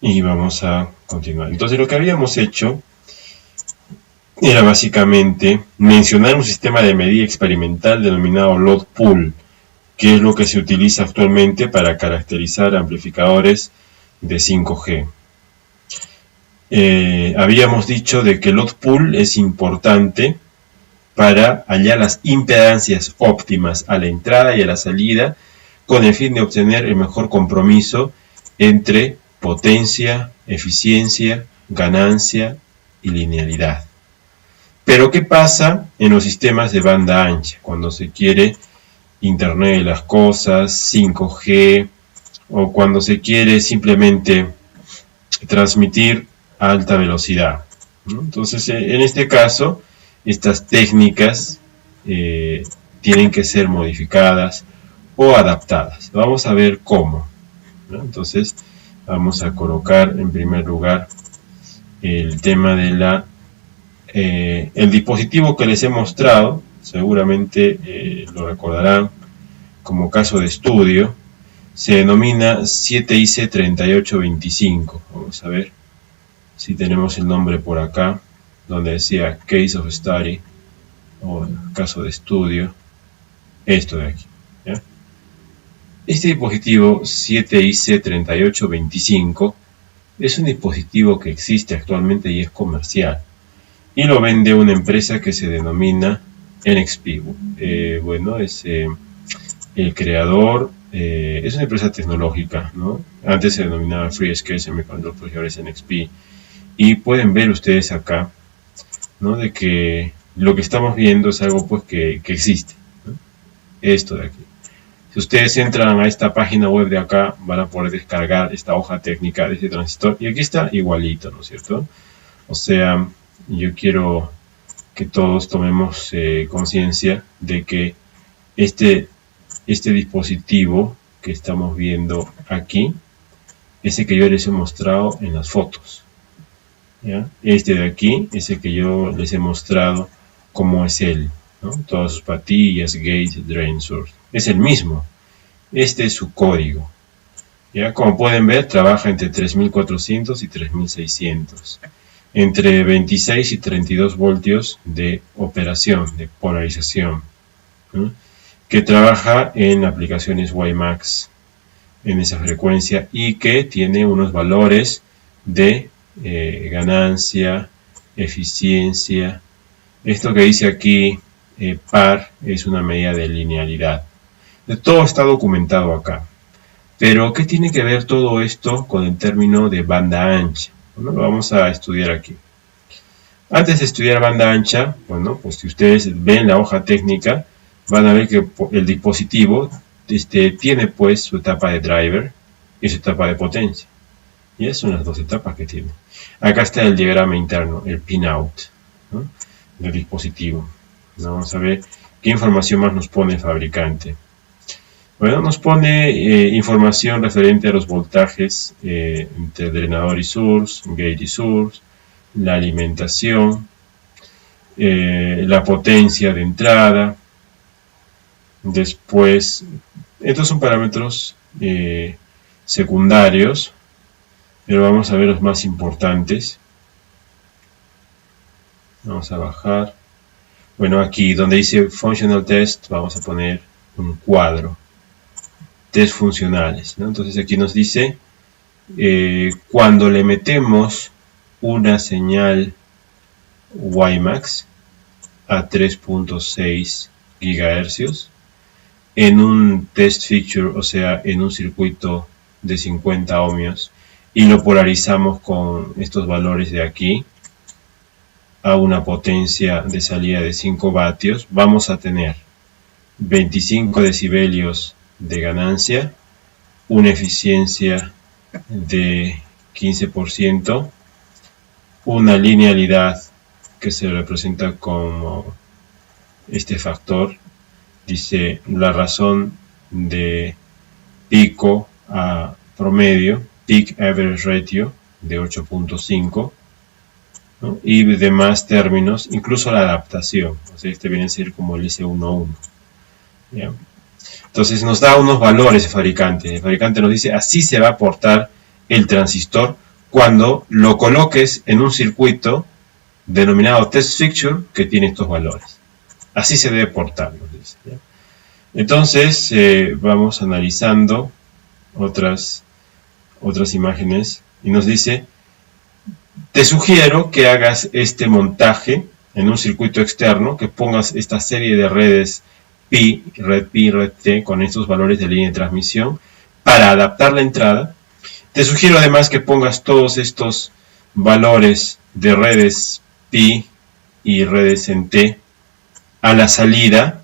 Y vamos a continuar. Entonces lo que habíamos hecho era básicamente mencionar un sistema de medida experimental denominado load pool, que es lo que se utiliza actualmente para caracterizar amplificadores de 5G. Habíamos dicho de que el load pool es importante para hallar las impedancias óptimas a la entrada y a la salida con el fin de obtener el mejor compromiso entre potencia, eficiencia, ganancia y linealidad. Pero ¿qué pasa en los sistemas de banda ancha cuando se quiere Internet de las cosas, 5G, o cuando se quiere simplemente transmitir a alta velocidad, ¿no? Entonces, en este caso, estas técnicas tienen que ser modificadas o adaptadas. Vamos a ver cómo, ¿no? Entonces, vamos a colocar en primer lugar el tema de el dispositivo que les he mostrado. Seguramente lo recordarán como caso de estudio. Se denomina 7IC3825. Vamos a ver si tenemos el nombre por acá, donde decía Case of Study, o caso de estudio, esto de aquí, ¿ya? Este dispositivo 7IC3825 es un dispositivo que existe actualmente y es comercial, y lo vende una empresa que se denomina NXP. Bueno, es el creador, es una empresa tecnológica, ¿no? Antes se denominaba FreeScale Semiconductors y ahora es NXP. Y pueden ver ustedes acá, ¿no?, de que lo que estamos viendo es algo pues que existe, ¿no? Esto de aquí. Si ustedes entran a esta página web de acá, van a poder descargar esta hoja técnica de este transistor. Y aquí está igualito, ¿no es cierto? O sea, yo quiero que todos tomemos conciencia de que este dispositivo que estamos viendo aquí es el que yo les he mostrado en las fotos, ¿ya? Este de aquí es el que yo les he mostrado cómo es él, ¿no? Todas sus patillas, gate, drain, source. Es el mismo. Este es su código, ¿ya? Como pueden ver, trabaja entre 3400 y 3600. Entre 26 y 32 voltios de operación, de polarización, ¿no?, que trabaja en aplicaciones WiMAX en esa frecuencia y que tiene unos valores de ganancia, eficiencia. Esto que dice aquí, par, es una medida de linealidad. Todo está documentado acá. Pero, ¿qué tiene que ver todo esto con el término de banda ancha? Bueno, lo vamos a estudiar aquí. Antes de estudiar banda ancha, bueno, pues si ustedes ven la hoja técnica, van a ver que el dispositivo tiene pues su etapa de driver y su etapa de potencia. Y esas son las dos etapas que tiene. Acá está el diagrama interno, el pinout, ¿no?, del dispositivo. Vamos a ver qué información más nos pone el fabricante. Bueno, nos pone información referente a los voltajes entre drenador y source, gate y source, la alimentación, la potencia de entrada. Después, estos son parámetros secundarios, pero vamos a ver los más importantes. Vamos a bajar. Bueno, aquí donde dice Functional Test, vamos a poner un cuadro. Test funcionales, ¿no? Entonces aquí nos dice, cuando le metemos una señal WiMAX a 3.6 GHz en un test fixture, o sea, en un circuito de 50 ohmios, y lo polarizamos con estos valores de aquí a una potencia de salida de 5 vatios, vamos a tener 25 decibelios de ganancia, una eficiencia de 15%, una linealidad que se representa como este factor. Dice la razón de pico a promedio, peak average ratio, de 8.5, ¿no?, y demás términos, incluso la adaptación. O sea, este viene a ser como el S11. ¿Ya? Entonces nos da unos valores el fabricante. El fabricante nos dice, así se va a portar el transistor cuando lo coloques en un circuito denominado test fixture que tiene estos valores. Así se debe portar, nos dice, ¿ya? Entonces, vamos analizando otras imágenes y nos dice, te sugiero que hagas este montaje en un circuito externo, que pongas esta serie de redes red T, con estos valores de línea de transmisión, para adaptar la entrada. Te sugiero además que pongas todos estos valores de redes pi y redes en T a la salida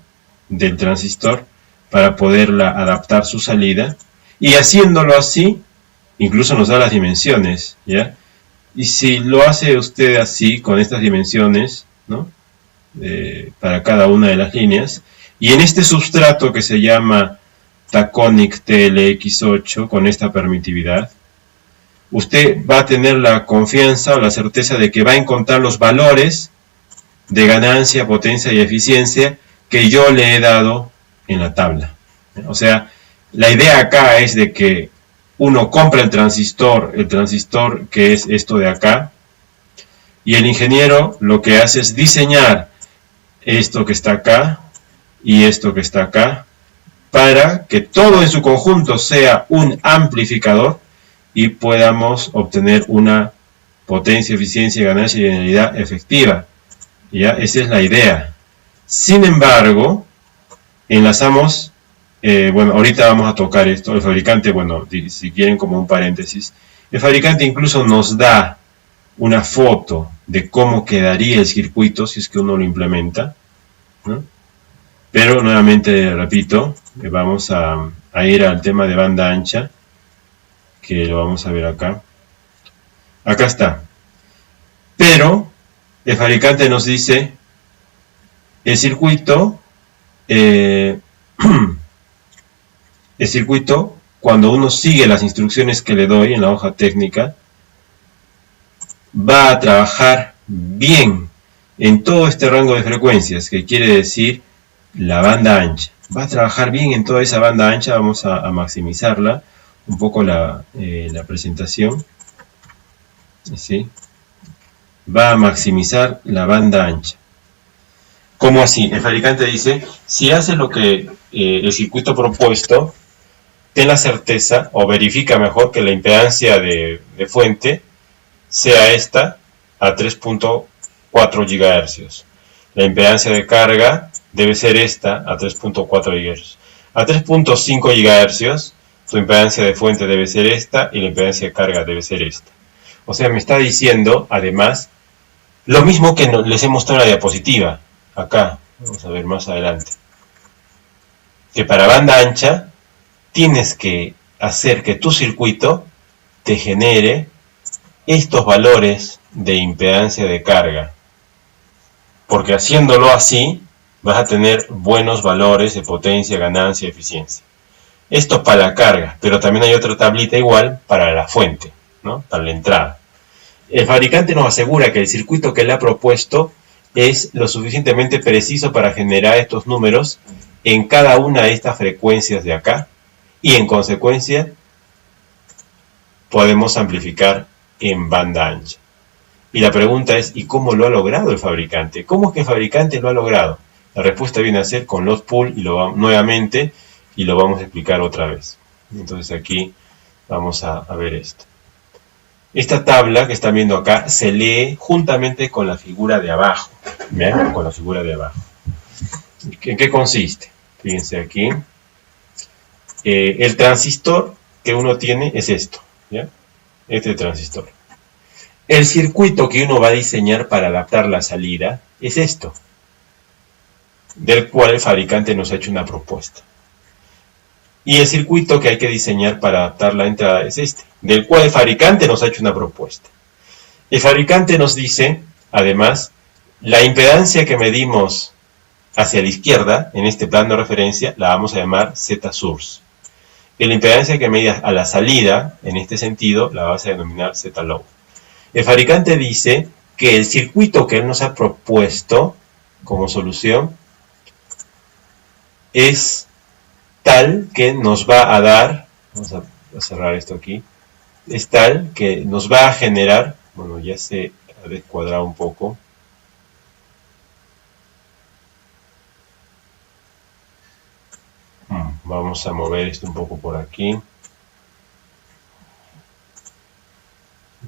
del transistor para poderla adaptar su salida, y haciéndolo así, incluso nos da las dimensiones, ¿ya? Y si lo hace usted así, con estas dimensiones, ¿no? Para cada una de las líneas, y en este substrato que se llama Taconic TLX8, con esta permitividad, usted va a tener la confianza o la certeza de que va a encontrar los valores de ganancia, potencia y eficiencia que yo le he dado en la tabla. O sea, la idea acá es de que uno compra el transistor que es esto de acá, y el ingeniero lo que hace es diseñar esto que está acá y esto que está acá, para que todo en su conjunto sea un amplificador y podamos obtener una potencia, eficiencia, ganancia y genialidad efectiva. ¿Ya? Esa es la idea. Sin embargo, enlazamos, bueno, ahorita vamos a tocar esto. El fabricante, bueno, si quieren como un paréntesis, el fabricante incluso nos da una foto de cómo quedaría el circuito si es que uno lo implementa, ¿no? Pero nuevamente repito, vamos a ir al tema de banda ancha, que lo vamos a ver acá. Acá está. Pero el fabricante nos dice, el circuito, cuando uno sigue las instrucciones que le doy en la hoja técnica, va a trabajar bien en todo este rango de frecuencias, que quiere decir la banda ancha. Va a trabajar bien en toda esa banda ancha. Vamos a maximizarla un poco la presentación. ¿Sí? Va a maximizar la banda ancha. ¿Cómo así? El fabricante dice, si hace lo que el circuito propuesto, ten la certeza, o verifica mejor, que la impedancia de fuente sea esta a 3.4 GHz. La impedancia de carga debe ser esta a 3.4 GHz. A 3.5 GHz, su impedancia de fuente debe ser esta y la impedancia de carga debe ser esta. O sea, me está diciendo, además, lo mismo que les he mostrado en la diapositiva. Acá, vamos a ver más adelante. Que para banda ancha, tienes que hacer que tu circuito te genere estos valores de impedancia de carga. Porque haciéndolo así, vas a tener buenos valores de potencia, ganancia, eficiencia. Esto para la carga, pero también hay otra tablita igual para la fuente, ¿no? Para la entrada. El fabricante nos asegura que el circuito que le ha propuesto es lo suficientemente preciso para generar estos números en cada una de estas frecuencias de acá, y en consecuencia podemos amplificar en banda ancha. Y la pregunta es, ¿y cómo lo ha logrado el fabricante? ¿Cómo es que el fabricante lo ha logrado? La respuesta viene a ser con load pool, nuevamente, y lo vamos a explicar otra vez. Entonces aquí vamos a ver esto. Esta tabla que están viendo acá se lee juntamente con la figura de abajo. ¿Bien? Con la figura de abajo. ¿En qué consiste? Fíjense aquí. El transistor que uno tiene es esto, ¿ya? Este transistor. El circuito que uno va a diseñar para adaptar la salida es esto, del cual el fabricante nos ha hecho una propuesta. Y el circuito que hay que diseñar para adaptar la entrada es este, del cual el fabricante nos ha hecho una propuesta. El fabricante nos dice, además, la impedancia que medimos hacia la izquierda, en este plano de referencia, la vamos a llamar Z source. Y la impedancia que medimos a la salida, en este sentido, la vas a denominar Z load. El fabricante dice que el circuito que él nos ha propuesto como solución es tal que nos va a dar, vamos a cerrar esto aquí, es tal que nos va a generar, bueno, ya se ha descuadrado un poco, vamos a mover esto un poco por aquí,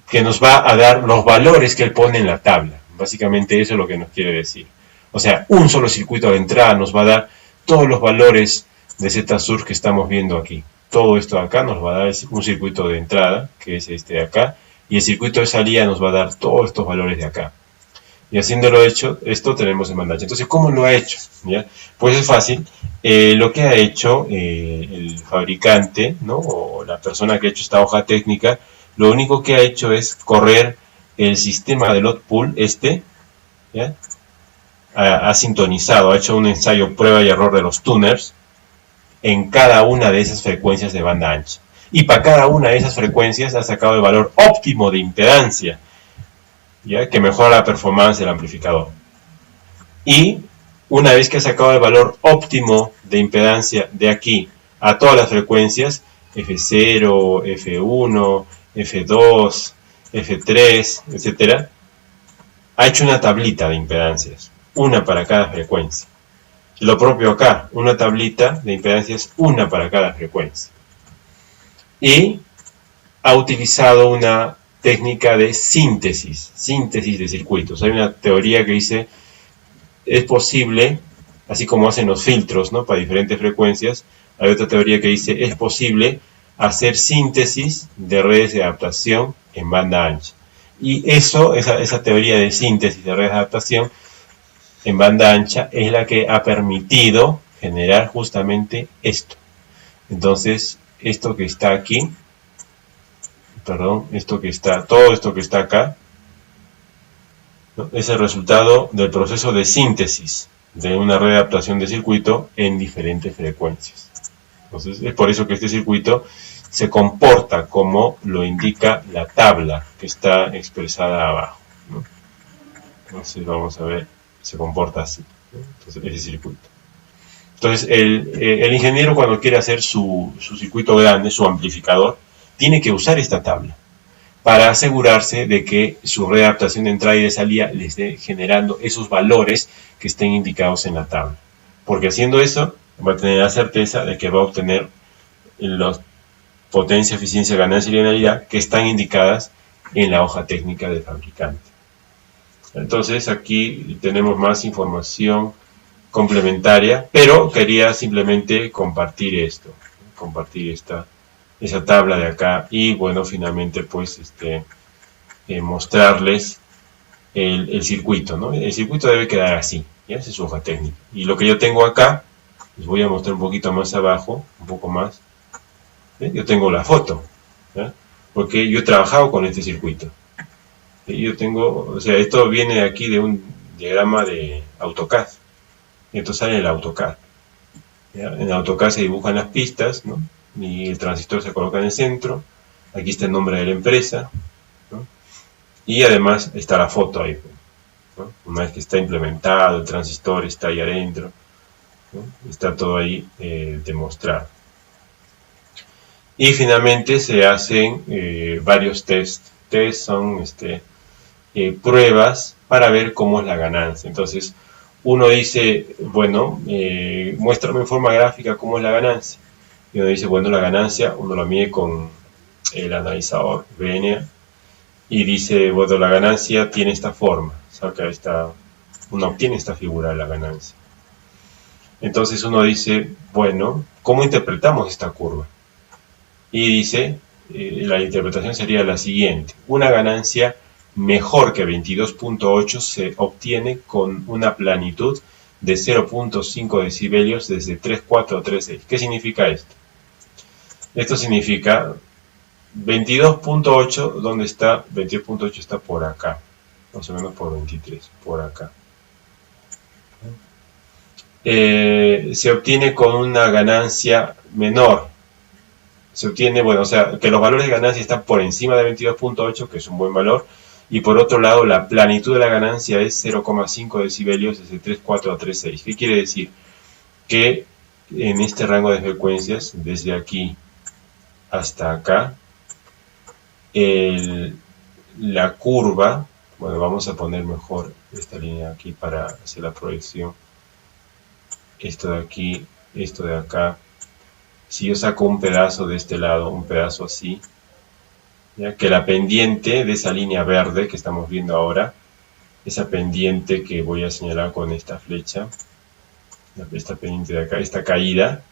que nos va a dar los valores que él pone en la tabla. Básicamente eso es lo que nos quiere decir. O sea, un solo circuito de entrada nos va a dar todos los valores de Z-Sur que estamos viendo aquí. Todo esto de acá nos va a dar un circuito de entrada, que es este de acá, y el circuito de salida nos va a dar todos estos valores de acá. Y haciéndolo hecho, esto tenemos en banda ancha. Entonces, ¿cómo lo ha hecho? ¿Ya? Pues es fácil. Lo que ha hecho el fabricante, ¿no? O la persona que ha hecho esta hoja técnica, lo único que ha hecho es correr el sistema de load pool, ¿ya? Ha sintonizado, ha hecho un ensayo prueba y error de los tuners en cada una de esas frecuencias de banda ancha. Y para cada una de esas frecuencias ha sacado el valor óptimo de impedancia, ¿ya? Que mejora la performance del amplificador. Y una vez que ha sacado el valor óptimo de impedancia de aquí a todas las frecuencias, F0, F1, F2, F3, etc., ha hecho una tablita de impedancias, una para cada frecuencia. Lo propio acá, una tablita de impedancias, una para cada frecuencia. Y ha utilizado una técnica de síntesis de circuitos. Hay una teoría que dice, es posible, así como hacen los filtros, ¿no? Para diferentes frecuencias, hay otra teoría que dice, es posible hacer síntesis de redes de adaptación en banda ancha. Y esa teoría de síntesis de redes de adaptación en banda ancha es la que ha permitido generar justamente esto. Entonces, esto que está aquí, todo esto que está acá, ¿no? Es el resultado del proceso de síntesis de una red de adaptación de circuito en diferentes frecuencias. Entonces, es por eso que este circuito se comporta como lo indica la tabla que está expresada abajo, ¿no? Entonces, vamos a ver, se comporta así, ¿no? Entonces, ese circuito. Entonces, el ingeniero cuando quiere hacer su circuito grande, su amplificador, tiene que usar esta tabla para asegurarse de que su red de adaptación de entrada y de salida le esté generando esos valores que estén indicados en la tabla. Porque haciendo eso, va a tener la certeza de que va a obtener la potencia, eficiencia, ganancia y linealidad que están indicadas en la hoja técnica del fabricante. Entonces, aquí tenemos más información complementaria, pero quería simplemente compartir esto, compartir esa tabla de acá y bueno, finalmente pues mostrarles el circuito, ¿no? El circuito debe quedar así, ¿ya? Esa es su hoja técnica. Y lo que yo tengo acá, les voy a mostrar un poquito más abajo, un poco más. ¿Sí? Yo tengo la foto, ¿ya? Porque yo he trabajado con este circuito. ¿Sí? Yo tengo, o sea, esto viene aquí de un diagrama de AutoCAD. Esto sale en el AutoCAD. ¿Ya? En el AutoCAD se dibujan las pistas, ¿no? Y el transistor se coloca en el centro. Aquí está el nombre de la empresa, ¿no? Y además está la foto ahí, ¿no? Una vez que está implementado, el transistor está ahí adentro, ¿no? Está todo ahí demostrado. Y finalmente se hacen varios tests. Tests son pruebas para ver cómo es la ganancia. Entonces, uno dice, bueno, muéstrame en forma gráfica cómo es la ganancia. Y uno dice, bueno, la ganancia, uno la mide con el analizador VNA y dice, bueno, la ganancia tiene esta forma, saca uno obtiene esta figura de la ganancia. Entonces uno dice, bueno, ¿cómo interpretamos esta curva? Y dice, la interpretación sería la siguiente, una ganancia mejor que 22.8 se obtiene con una planitud de 0.5 decibelios desde 3.4 a 3.6. ¿Qué significa esto? Esto significa 22.8, ¿dónde está? 22.8 está por acá, más o menos por 23, por acá. Se obtiene con una ganancia menor. Se obtiene, bueno, o sea, que los valores de ganancia están por encima de 22.8, que es un buen valor, y por otro lado, la planitud de la ganancia es 0.5 decibelios desde 3.4 a 3.6. ¿Qué quiere decir? Que en este rango de frecuencias, desde aquí hasta acá, el, la curva, bueno, vamos a poner mejor esta línea aquí para hacer la proyección. Esto de aquí, esto de acá. Si yo saco un pedazo de este lado, un pedazo así, ¿ya? Que la pendiente de esa línea verde que estamos viendo ahora, esa pendiente que voy a señalar con esta flecha, esta pendiente de acá, esta caída,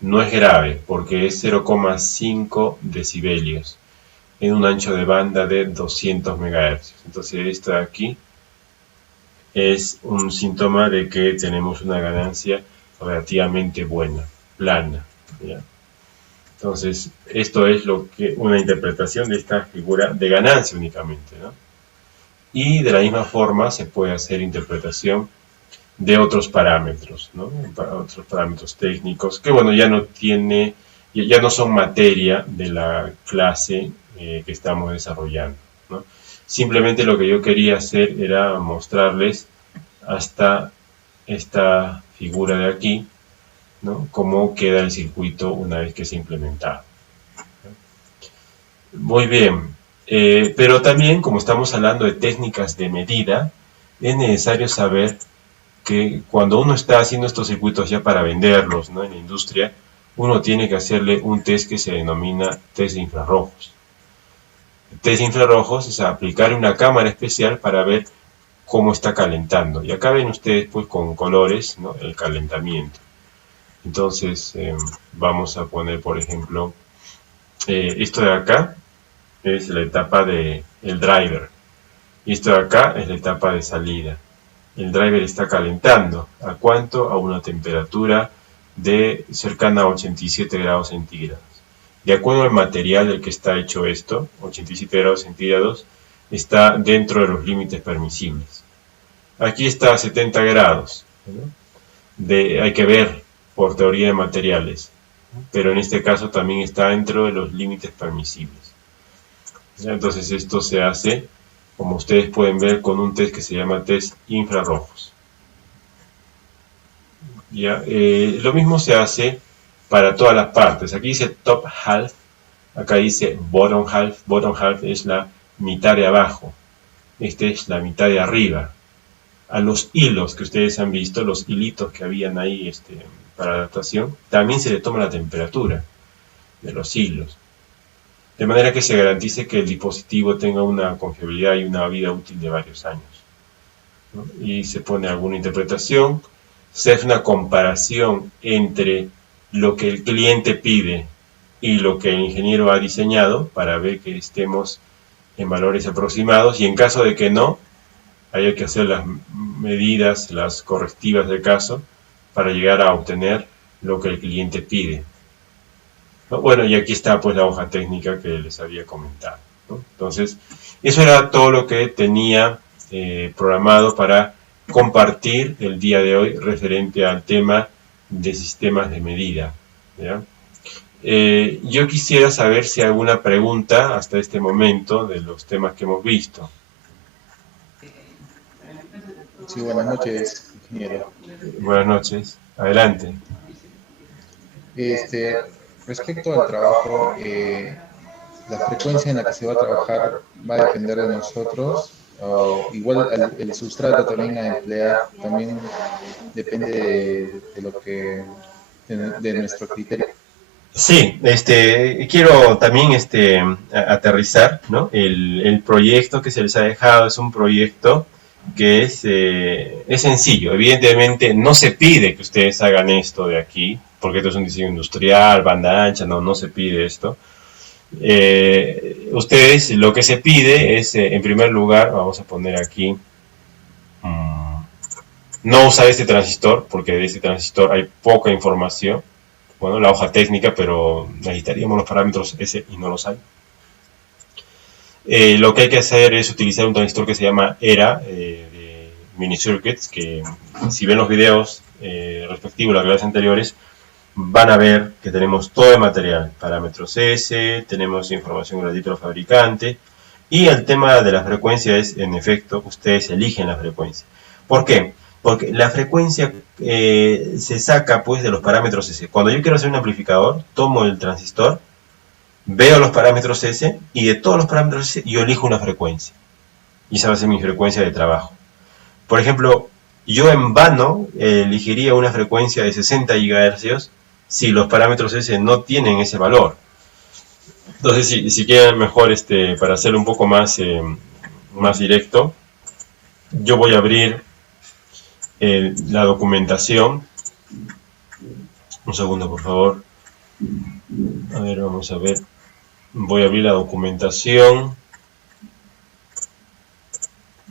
no es grave porque es 0,5 decibelios en un ancho de banda de 200 MHz. Entonces esto de aquí es un síntoma de que tenemos una ganancia relativamente buena, plana, ¿ya? Entonces, esto es lo que una interpretación de esta figura de ganancia únicamente, ¿no? Y de la misma forma se puede hacer interpretación de otros parámetros, ¿no? Otros parámetros técnicos que, bueno, ya no son materia de la clase que estamos desarrollando, ¿no? Simplemente lo que yo quería hacer era mostrarles hasta esta figura de aquí, ¿no? Cómo queda el circuito una vez que se ha implementado. Muy bien, pero también como estamos hablando de técnicas de medida, es necesario saber que cuando uno está haciendo estos circuitos ya para venderlos, ¿no? En la industria, uno tiene que hacerle un test que se denomina test de infrarrojos. El test de infrarrojos es aplicar una cámara especial para ver cómo está calentando. Y acá ven ustedes pues con colores, ¿no? El calentamiento. Entonces vamos a poner por ejemplo esto de acá es la etapa del driver y esto de acá es la etapa de salida. El driver está calentando. ¿A cuánto? A una temperatura de cercana a 87 grados centígrados. De acuerdo al material del que está hecho esto, 87 grados centígrados, está dentro de los límites permisibles. Aquí está a 70 grados, ¿no? Hay que ver por teoría de materiales, pero en este caso también está dentro de los límites permisibles. Entonces esto se hace, como ustedes pueden ver, con un test que se llama test infrarrojos. ¿Ya? Lo mismo se hace para todas las partes. Aquí dice top half, acá dice bottom half. Bottom half es la mitad de abajo, este es la mitad de arriba. A los hilos que ustedes han visto, los hilitos que habían ahí para adaptación, también se le toma la temperatura de los hilos, de manera que se garantice que el dispositivo tenga una confiabilidad y una vida útil de varios años, ¿no? Y se pone alguna interpretación, se hace una comparación entre lo que el cliente pide y lo que el ingeniero ha diseñado para ver que estemos en valores aproximados, y en caso de que no, hay que hacer las medidas, las correctivas del caso para llegar a obtener lo que el cliente pide. Bueno, y aquí está pues la hoja técnica que les había comentado, ¿no? Entonces, eso era todo lo que tenía programado para compartir el día de hoy referente al tema de sistemas de medida, ¿ya? Yo quisiera saber si hay alguna pregunta hasta este momento de los temas que hemos visto. Sí, buenas noches, ingeniero. Buenas noches, adelante. Respecto al trabajo, la frecuencia en la que se va a trabajar va a depender de nosotros. Igual el sustrato también a emplear también depende de lo que de nuestro criterio. Sí, quiero también aterrizar, ¿no? El proyecto que se les ha dejado es un proyecto que es sencillo. Evidentemente no se pide que ustedes hagan esto de aquí, porque esto es un diseño industrial, banda ancha, no se pide esto. Ustedes, lo que se pide es, en primer lugar, vamos a poner aquí, no usar este transistor, porque de este transistor hay poca información. Bueno, la hoja técnica, pero necesitaríamos los parámetros S y no los hay. Lo que hay que hacer es utilizar un transistor que se llama ERA, de Mini Circuits, que si ven los videos respectivos a las clases anteriores, van a ver que tenemos todo el material, parámetros S, tenemos información gratuita del fabricante, y el tema de la frecuencia es, en efecto, ustedes eligen la frecuencia. ¿Por qué? Porque la frecuencia se saca pues de los parámetros S. Cuando yo quiero hacer un amplificador, tomo el transistor veo los parámetros S y de todos los parámetros S yo elijo una frecuencia. Y esa va a ser mi frecuencia de trabajo. Por ejemplo, yo en vano elegiría una frecuencia de 60 GHz si los parámetros S no tienen ese valor. Entonces, si quieren mejor, para hacerlo un poco más, más directo, yo voy a abrir la documentación. Un segundo, por favor. A ver, vamos a ver. Voy a abrir la documentación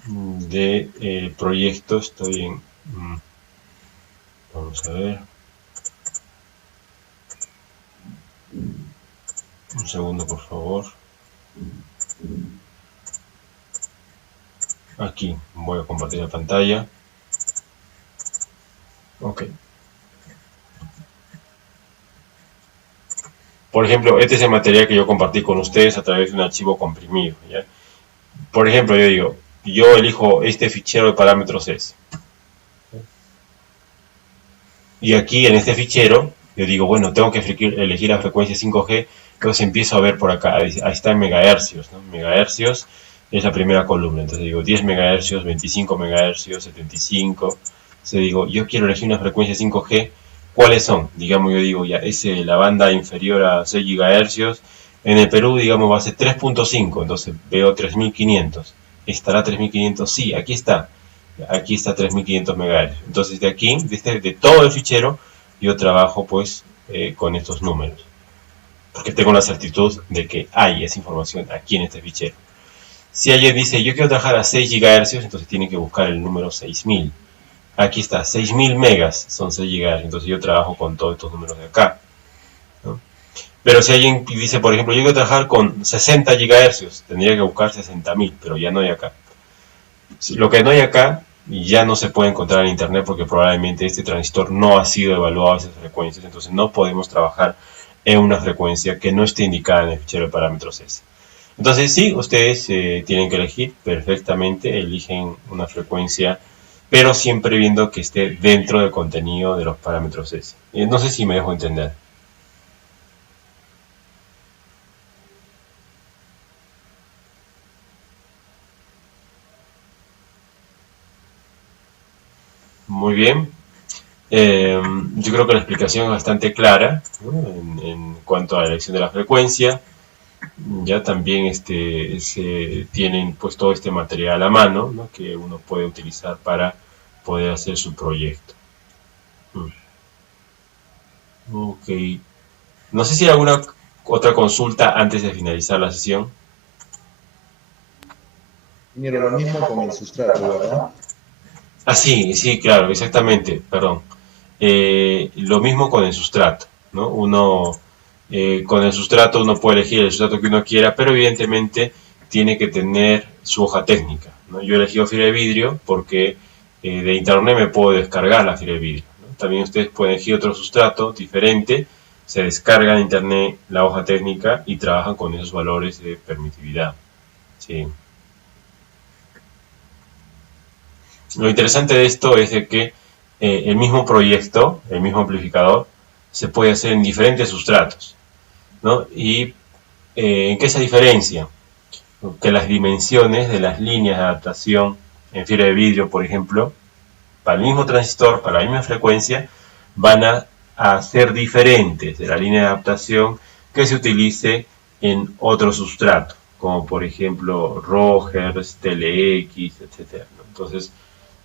de proyecto. Estoy en... Vamos a ver. Un segundo, por favor. Aquí voy a compartir la pantalla. Ok. Por ejemplo, este es el material que yo compartí con ustedes a través de un archivo comprimido, ¿ya? Por ejemplo, yo digo, yo elijo este fichero de parámetros S. Y aquí en este fichero, yo digo, bueno, tengo que elegir la frecuencia 5G, entonces empiezo a ver por acá, ahí está en megahercios, ¿no? Megahercios es la primera columna, entonces digo 10 megahercios, 25 megahercios, 75, entonces digo, yo quiero elegir una frecuencia 5G, ¿cuáles son? Digamos, yo digo, ya, es la banda inferior a 6 gigahercios, en el Perú, digamos, va a ser 3.5, entonces veo 3500, ¿estará 3500? Sí, aquí está 3500 MHz. Entonces de aquí, de todo el fichero, yo trabajo pues con estos números, porque tengo la certitud de que hay esa información aquí en este fichero. Si alguien dice, yo quiero trabajar a 6 GHz, entonces tiene que buscar el número 6000. Aquí está, 6000 megas son 6 GHz, entonces yo trabajo con todos estos números de acá, ¿no? Pero si alguien dice, por ejemplo, yo quiero trabajar con 60 GHz, tendría que buscar 60.000, pero ya no hay acá. Lo que no hay acá ya no se puede encontrar en internet porque probablemente este transistor no ha sido evaluado a esas frecuencias, entonces no podemos trabajar en una frecuencia que no esté indicada en el fichero de parámetros S. Entonces sí, ustedes tienen que elegir perfectamente, eligen una frecuencia, pero siempre viendo que esté dentro del contenido de los parámetros S. No sé si me dejo entender. Muy bien. Yo creo que la explicación es bastante clara, ¿no? En cuanto a la elección de la frecuencia. Ya también se tienen pues todo este material a mano, ¿no? Que uno puede utilizar para poder hacer su proyecto. Ok. No sé si hay alguna otra consulta antes de finalizar la sesión. Mira, lo mismo con el sustrato, ¿verdad? Ah, sí, sí, claro, exactamente, perdón. Lo mismo con el sustrato, ¿no? Con el sustrato uno puede elegir el sustrato que uno quiera, pero evidentemente tiene que tener su hoja técnica, ¿no? Yo he elegido fibra de vidrio porque de internet me puedo descargar la fibra de vidrio, ¿no? También ustedes pueden elegir otro sustrato diferente, se descarga en internet la hoja técnica y trabajan con esos valores de permitividad, ¿sí? Lo interesante de esto es de que el mismo proyecto, el mismo amplificador, se puede hacer en diferentes sustratos, ¿no? ¿Y en qué se diferencia? Que las dimensiones de las líneas de adaptación en fibra de vidrio, por ejemplo, para el mismo transistor, para la misma frecuencia, van a ser diferentes de la línea de adaptación que se utilice en otro sustrato, como por ejemplo Rogers, TLX, etc. Entonces,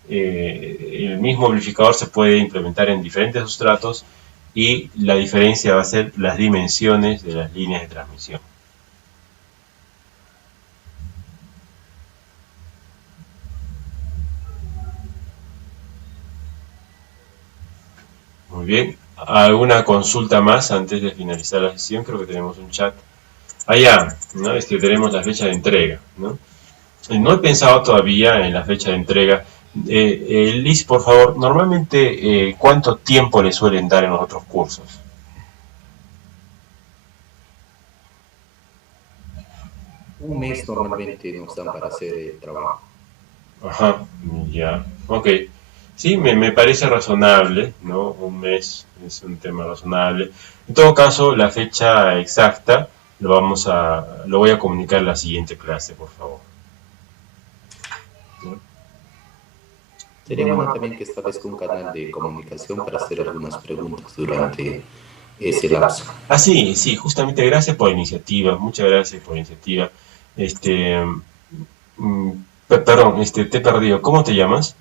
el mismo amplificador se puede implementar en diferentes sustratos y la diferencia va a ser las dimensiones de las líneas de transmisión. Muy bien. ¿Alguna consulta más antes de finalizar la sesión? Creo que tenemos un chat. Allá, ¿no? Tenemos la fecha de entrega, ¿no? No he pensado todavía en la fecha de entrega. Liz, por favor, normalmente, ¿cuánto tiempo le suelen dar en los otros cursos? Un mes normalmente nos dan para hacer el trabajo. Ajá, ya, ok. Sí, me parece razonable, ¿no? Un mes es un tema razonable. En todo caso, la fecha exacta lo voy a comunicar en la siguiente clase, por favor. Sería bueno también que establezca un canal de comunicación para hacer algunas preguntas durante ese lapso. Ah, sí, sí, justamente gracias por la iniciativa, muchas gracias por la iniciativa. Perdón, te he perdido. ¿Cómo te llamas?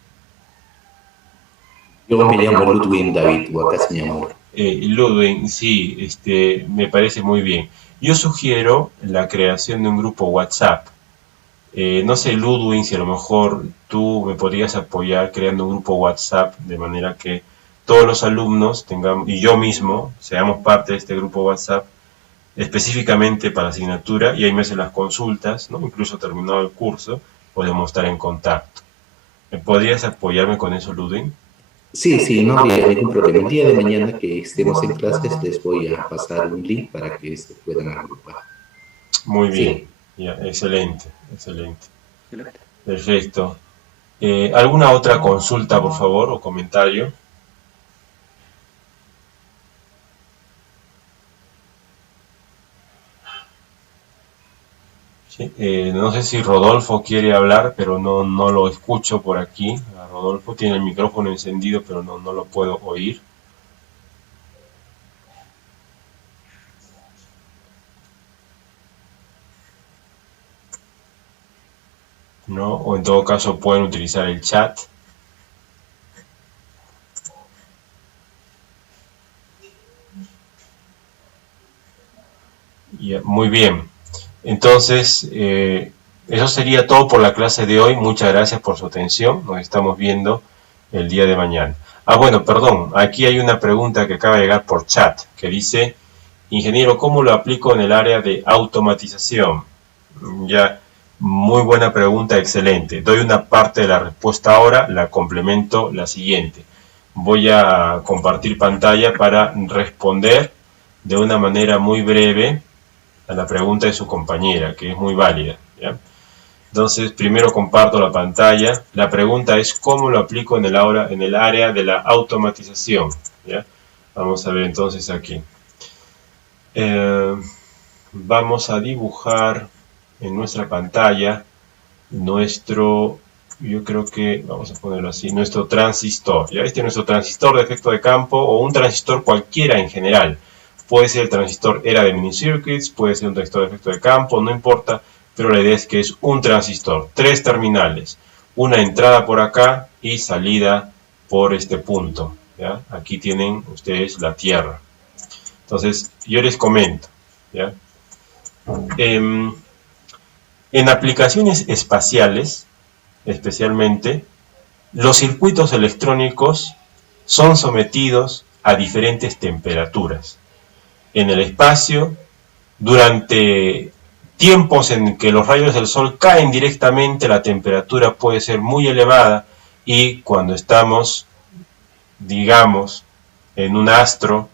Yo me llamo Ludwig David, o acá se llama. Ludwig, sí, me parece muy bien. Yo sugiero la creación de un grupo WhatsApp. No sé, Ludwig, si a lo mejor tú me podrías apoyar creando un grupo WhatsApp de manera que todos los alumnos tengamos, y yo mismo, seamos parte de este grupo WhatsApp específicamente para asignatura, y ahí me hacen las consultas, ¿no? Incluso terminado el curso, podemos estar en contacto. ¿Me podrías apoyarme con eso, Ludwig? Sí, no habría ningún problema. El día de mañana que estemos en clases les voy a pasar un link para que se puedan agrupar. Muy bien, ya, excelente, excelente. Perfecto. ¿Alguna otra consulta, por favor, o comentario? Sí, no sé si Rodolfo quiere hablar, pero no lo escucho por aquí. Rodolfo tiene el micrófono encendido, pero no lo puedo oír. ¿No? O en todo caso pueden utilizar el chat. Muy bien. Entonces, eso sería todo por la clase de hoy. Muchas gracias por su atención. Nos estamos viendo el día de mañana. Ah, bueno, perdón. Aquí hay una pregunta que acaba de llegar por chat, que dice, ingeniero, ¿cómo lo aplico en el área de automatización? Ya, muy buena pregunta, excelente. Doy una parte de la respuesta ahora, la complemento la siguiente. Voy a compartir pantalla para responder de una manera muy breve a la pregunta de su compañera, que es muy válida, ¿ya? Entonces, primero comparto la pantalla. La pregunta es cómo lo aplico en el área de la automatización, ¿ya? Vamos a ver entonces aquí. Vamos a dibujar en nuestra pantalla nuestro, yo creo que, vamos a ponerlo así, nuestro transistor. ¿Ya? Este es nuestro transistor de efecto de campo o un transistor cualquiera en general. Puede ser el transistor ERA de mini circuits, puede ser un transistor de efecto de campo, no importa, pero la idea es que es un transistor, 3 terminales, una entrada por acá y salida por este punto, ¿ya? Aquí tienen ustedes la Tierra. Entonces, yo les comento, ¿ya? En aplicaciones espaciales, especialmente, los circuitos electrónicos son sometidos a diferentes temperaturas. En el espacio, durante tiempos en que los rayos del sol caen directamente, la temperatura puede ser muy elevada, y cuando estamos, digamos, en un astro,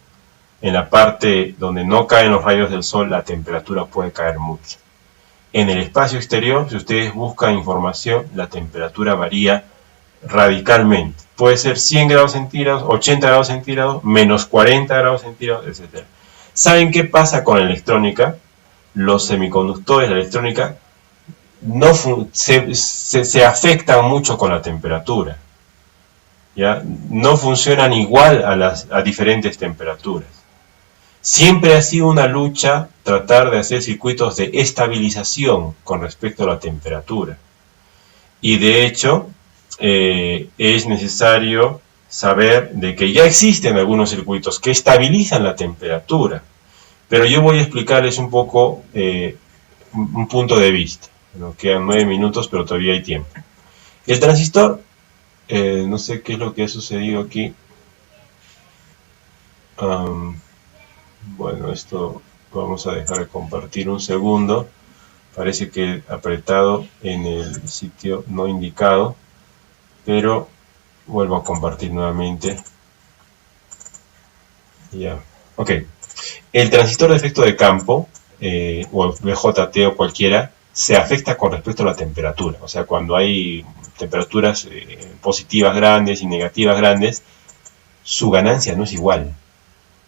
en la parte donde no caen los rayos del sol, la temperatura puede caer mucho. En el espacio exterior, si ustedes buscan información, la temperatura varía radicalmente. Puede ser 100 grados centígrados, 80 grados centígrados, menos 40 grados centígrados, etc. ¿Saben qué pasa con la electrónica? Los semiconductores, la electrónica, se afectan mucho con la temperatura, ¿ya? No funcionan igual a diferentes temperaturas. Siempre ha sido una lucha tratar de hacer circuitos de estabilización con respecto a la temperatura. Y de hecho, es necesario saber de que ya existen algunos circuitos que estabilizan la temperatura. Pero yo voy a explicarles un poco un punto de vista. Nos quedan 9 minutos, pero todavía hay tiempo. El transistor, no sé qué es lo que ha sucedido aquí. Bueno, esto vamos a dejar de compartir un segundo. Parece que he apretado en el sitio no indicado, pero vuelvo a compartir nuevamente. Ya, ok. El transistor de efecto de campo, o BJT o cualquiera, se afecta con respecto a la temperatura. O sea, cuando hay temperaturas positivas grandes y negativas grandes, su ganancia no es igual.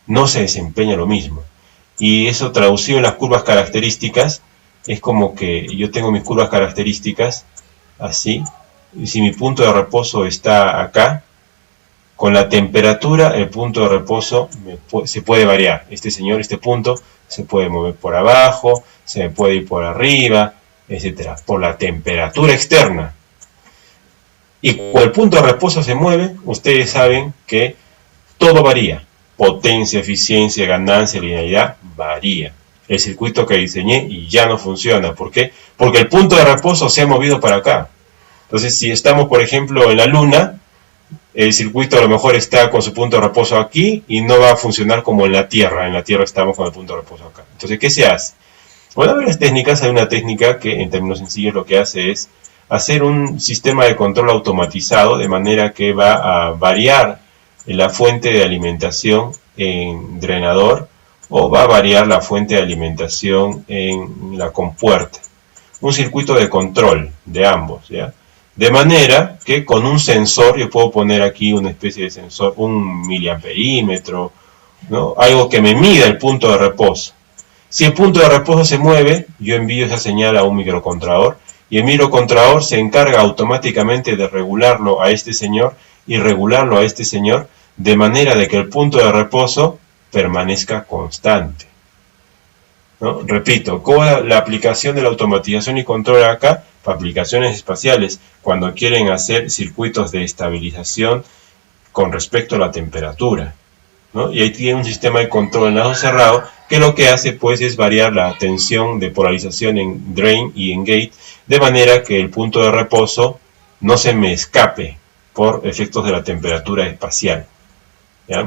No se desempeña lo mismo. Y eso traducido en las curvas características, es como que yo tengo mis curvas características, así, y si mi punto de reposo está acá, con la temperatura el punto de reposo se puede variar. Este punto se puede mover por abajo, se puede ir por arriba, etcétera, por la temperatura externa. Y cuando el punto de reposo se mueve, ustedes saben que todo varía. Potencia, eficiencia, ganancia, linealidad, varía. El circuito que diseñé y ya no funciona. ¿Por qué? Porque el punto de reposo se ha movido para acá. Entonces, si estamos, por ejemplo, en la Luna, el circuito a lo mejor está con su punto de reposo aquí y no va a funcionar como en la Tierra. En la Tierra estamos con el punto de reposo acá. Entonces, ¿qué se hace? Bueno, a varias técnicas. Hay una técnica que, en términos sencillos, lo que hace es hacer un sistema de control automatizado, de manera que va a variar la fuente de alimentación en drenador o va a variar la fuente de alimentación en la compuerta. Un circuito de control de ambos, ¿ya? De manera que con un sensor, yo puedo poner aquí una especie de sensor, un miliamperímetro, ¿no? Algo que me mida el punto de reposo. Si el punto de reposo se mueve, yo envío esa señal a un microcontrolador y el microcontrolador se encarga automáticamente de regularlo a este señor y regularlo a este señor de manera de que el punto de reposo permanezca constante, ¿no? Repito, ¿cómo la aplicación de la automatización y control acá? Para aplicaciones espaciales, cuando quieren hacer circuitos de estabilización con respecto a la temperatura, ¿no? Y ahí tiene un sistema de control en lado cerrado que lo que hace pues es variar la tensión de polarización en drain y en gate de manera que el punto de reposo no se me escape por efectos de la temperatura espacial, ¿ya?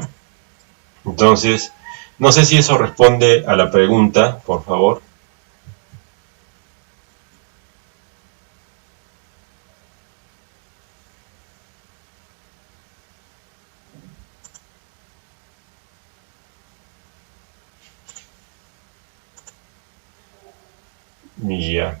Entonces, no sé si eso responde a la pregunta, por favor. Ya.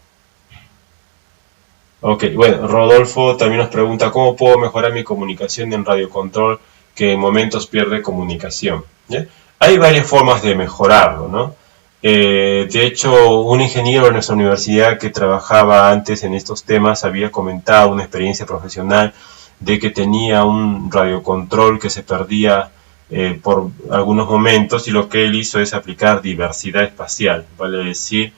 Ok, bueno, Rodolfo también nos pregunta cómo puedo mejorar mi comunicación en radiocontrol que en momentos pierde comunicación. ¿Ya? Hay varias formas de mejorarlo, ¿no? De hecho, un ingeniero de nuestra universidad que trabajaba antes en estos temas había comentado una experiencia profesional de que tenía un radiocontrol que se perdía por algunos momentos y lo que él hizo es aplicar diversidad espacial, vale decir,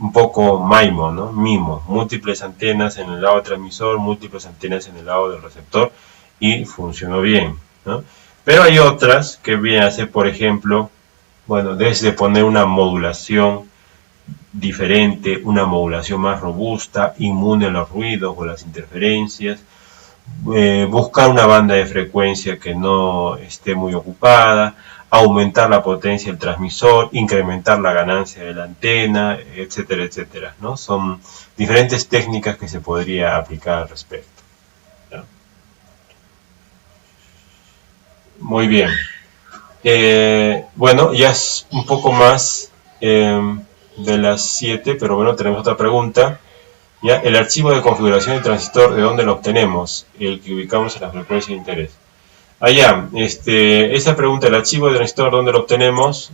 un poco MIMO, ¿no? MIMO, múltiples antenas en el lado transmisor, múltiples antenas en el lado del receptor y funcionó bien, ¿no? Pero hay otras que vienen a ser, por ejemplo, bueno, desde poner una modulación diferente, una modulación más robusta, inmune a los ruidos o las interferencias, buscar una banda de frecuencia que no esté muy ocupada, aumentar la potencia del transmisor, incrementar la ganancia de la antena, etcétera, etcétera, ¿no? Son diferentes técnicas que se podría aplicar al respecto, ¿no? Muy bien. Bueno, ya es un poco más de las 7, pero bueno, tenemos otra pregunta. ¿Ya? El archivo de configuración del transistor, ¿de dónde lo obtenemos? El que ubicamos en la frecuencia de interés. Allá, esa pregunta, el archivo de transistor, ¿dónde lo obtenemos?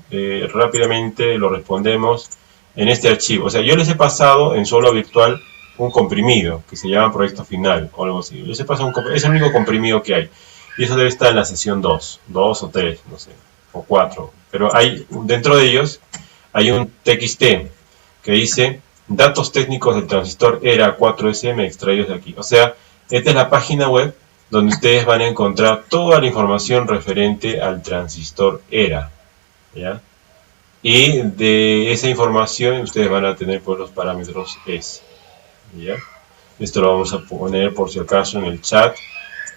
Rápidamente lo respondemos en este archivo. O sea, yo les he pasado en su aula virtual un comprimido que se llama proyecto final o algo así. Les he pasado es el único comprimido que hay. Y eso debe estar en la sesión 2 o 3, no sé, o 4. Pero hay, dentro de ellos, hay un TXT que dice datos técnicos del transistor ERA 4SM extraídos de aquí. O sea, esta es la página web donde ustedes van a encontrar toda la información referente al transistor ERA, ¿ya? Y de esa información ustedes van a tener pues, los parámetros S, ¿ya? Esto lo vamos a poner por si acaso en el chat,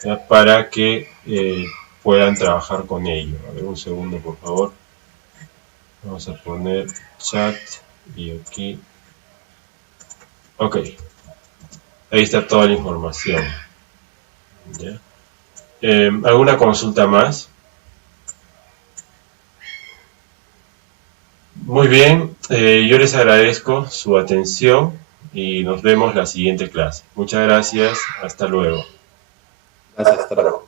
¿ya? Para que puedan trabajar con ello. A ver, un segundo, por favor. Vamos a poner chat y aquí. Ok. Ahí está toda la información, ¿ya? ¿Alguna consulta más? Muy bien, yo les agradezco su atención y nos vemos la siguiente clase. Muchas gracias, hasta luego. Gracias, hasta luego.